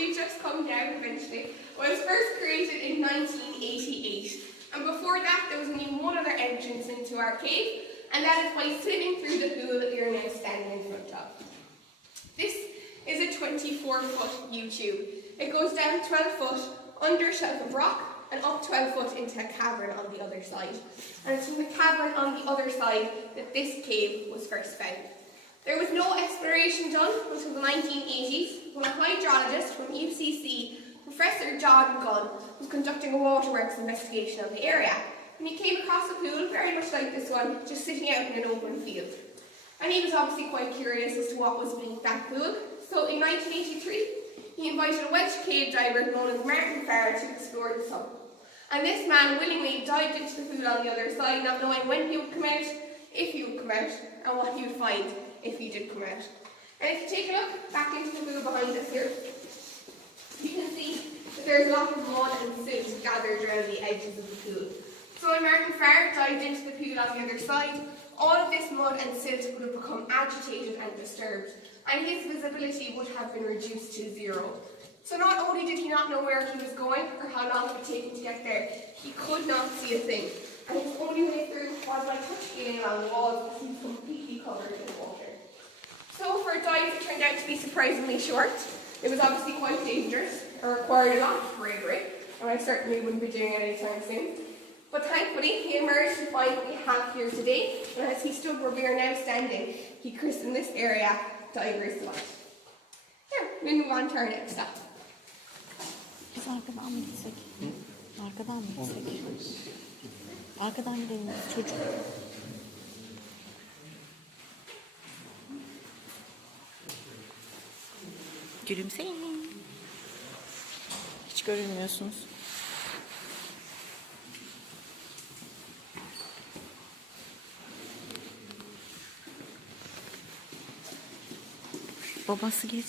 we've just come down eventually, was first created in 1988. And before that, there was only one other entrance into our cave, and that is by swimming through the pool that we are now standing in front of. This is a 24-foot U-tube. It goes down 12 foot under a shelf of rock and up 12 foot into a cavern on the other side. And it's in the cavern on the other side that this cave was first found. There was no exploration done until the 1980s when a hydrologist from UCC, Professor John Gunn, was conducting a waterworks investigation of the area. And he came across a pool very much like this one, just sitting out in an open field. And he was obviously quite curious as to what was beneath that pool. So in 1983, he invited a Welsh cave diver known as Martin Farr to explore the sump. And this man willingly dived into the pool on the other side, not knowing when he would come out, if he would come out, and what he would find if he did come out. And if you take a look back into the pool behind us here, you can see that there's a lot of mud and silt gathered around the edges of the pool. So when Martin Farr dived into the pool on the other side, all of this mud and silt would have become agitated and disturbed, and his visibility would have been reduced to zero. So not only did he not know where he was going or how long it would take him to get there, he could not see a thing. And his only way through was by touching along the walls because he was completely covered in water. So for a dive that turned out to be surprisingly short, it was obviously quite dangerous and required a lot of bravery, and I certainly wouldn't be doing it anytime soon. But thankfully, he emerged to find what we have here today, and as he stood where we are now standing, he christened this area Diver's Delight. Now, we'll move on to our next stop. Biz arkadan mı gitsek? Arkadan mı gitsek? Arkadan gidelim çocuk. Gülümseyin. Hiç görünmüyorsunuz. Babası geç.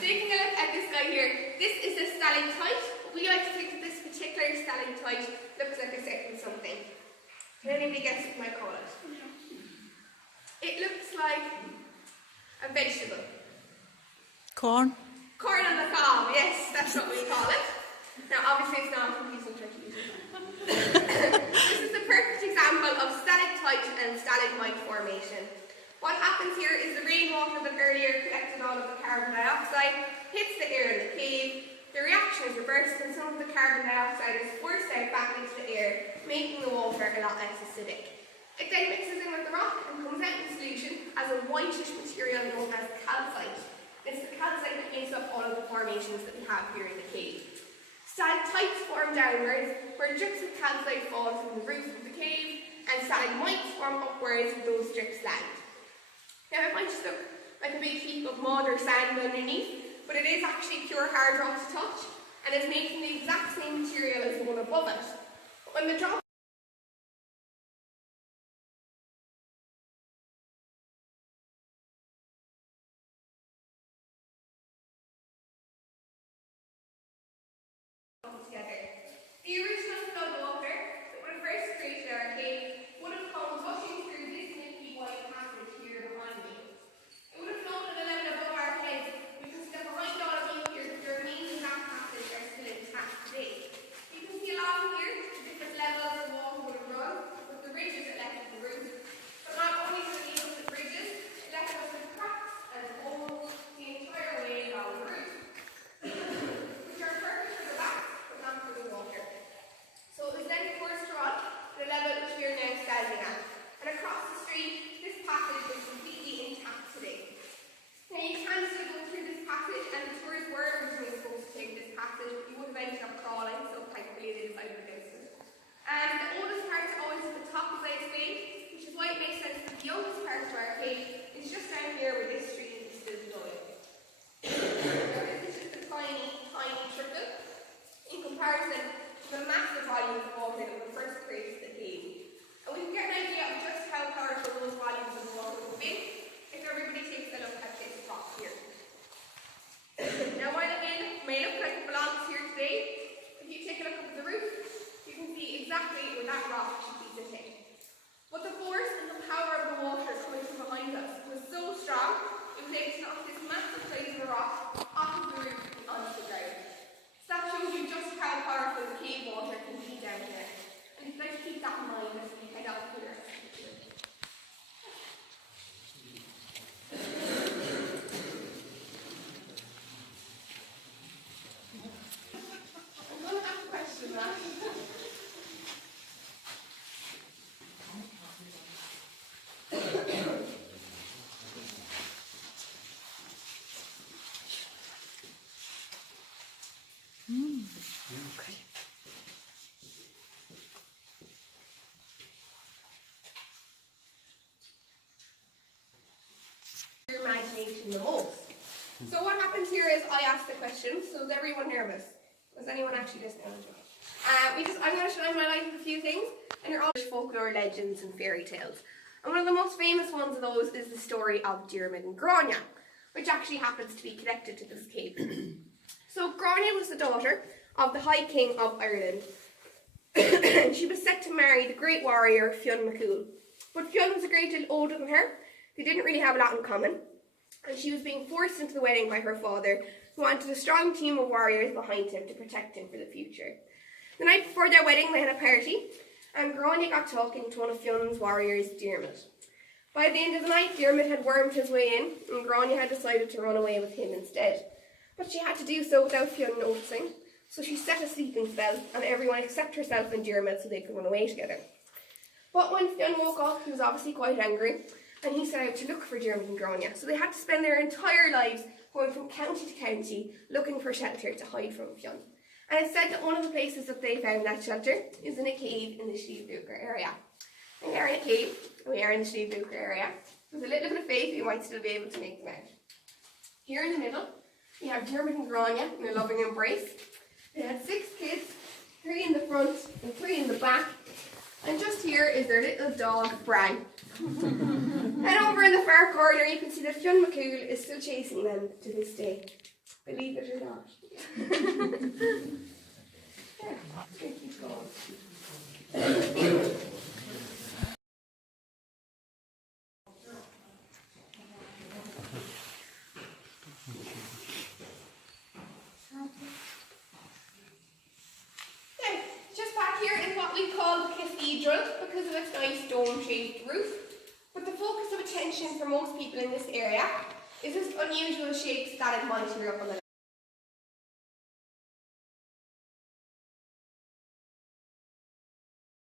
Taking a look at this guy here, this is a stalactite. We like to think that this particular stalactite looks like a second something. Can anybody guess what I call it? It looks like a vegetable. Corn. Corn on the cob, yes, that's what we call it. Now obviously it's not from piece of turkey. This is the perfect example of stalactite and stalagmite formation. What happens here is the rainwater that earlier collected all of the carbon dioxide hits the air in the cave, the reaction is reversed and some of the carbon dioxide is forced out back into the air, making the water a lot less acidic. It then mixes in with the rock and comes out in solution as a whitish material known as calcite. It's the calcite that makes up all of the formations that we have here in the cave. Stalactites form downwards, where drips of calcite fall from the roof of the cave, and stalagmites form upwards where those drips land. Now it might just look like a big heap of mud or sand underneath, but it is actually pure hard rock to touch, and is made from the exact same material as the one above it. But when the drop together, the original flood water that would have first created our cave would have come rushing through this milky white passage here behind me. It would have flown at a level above our heads. We can step behind all of you here, but the remains of that passage are still intact today. You can see along here the different levels the water would have run, with the ridges it left at the roof. But not only did it leave us with ridges, it left us with cracks and holes the entire way along the roof, which are perfect for the backs, but not for the water. So it was then forced to run at a level which we are now standing at. And across the street, this passage is completely intact today. Now you can still go through this passage, and the tours were originally supposed to take this passage, but you would have ended up crawling, so thankfully they decided against it. And the oldest part is always at the top, as I explained, which is why it makes sense that the youngest part of our cave is just down here where this stream is still flowing. Now this is just a fine exactly where that rock should be sitting. But the force and the power of the water coming from behind us was so strong, it was able to knock this massive plate of the rock off of the roof and onto the ground. So that shows you just how powerful the cave water can be down here. And you'd like to keep that in mind as we head out through the rest of the tour. I'm going to have to question that. Your imagination the most. So what happens here is I ask the question, so is everyone nervous? Was anyone actually listening? I'm going to shine my light on a few things, and they're all folklore legends and fairy tales. And one of the most famous ones of those is the story of Diarmid and Grania, which actually happens to be connected to this cave. So Grania was the daughter of the High King of Ireland, and she was set to marry the great warrior Fionn McCool. But Fionn was a great deal older than her. They didn't really have a lot in common, and she was being forced into the wedding by her father, who wanted a strong team of warriors behind him to protect him for the future. The night before their wedding, they had a party, and Grania got talking to one of Fionn's warriors, Diarmid. By the end of the night, Diarmid had wormed his way in, and Grania had decided to run away with him instead. But she had to do so without Fionn noticing, so she set a sleeping spell on everyone except herself and Diarmid so they could run away together. But when Fionn woke up, he was obviously quite angry, and he set out to look for Diarmid and Grania, so they had to spend their entire lives going from county to county looking for shelter to hide from Fionn. And it's said that one of the places that they found that shelter is in a cave in the Sliabhuachar area. And we are in a cave, and we are in the Sliabhuachar area. With a little bit of faith, we might still be able to make them out. Here in the middle, we have Diarmid and Grania in a loving embrace. They had 6 kids, 3 in the front and 3 in the back. And just here is their little dog, Bran. And over in the far corner, you can see that Fionn McCool is still chasing them to this day. Believe it or not. Yeah, keep going. Just back here is what we call the cathedral because of its nice dome-shaped roof. But the focus of attention for most people in this area is its unusual shapes that it might here up on the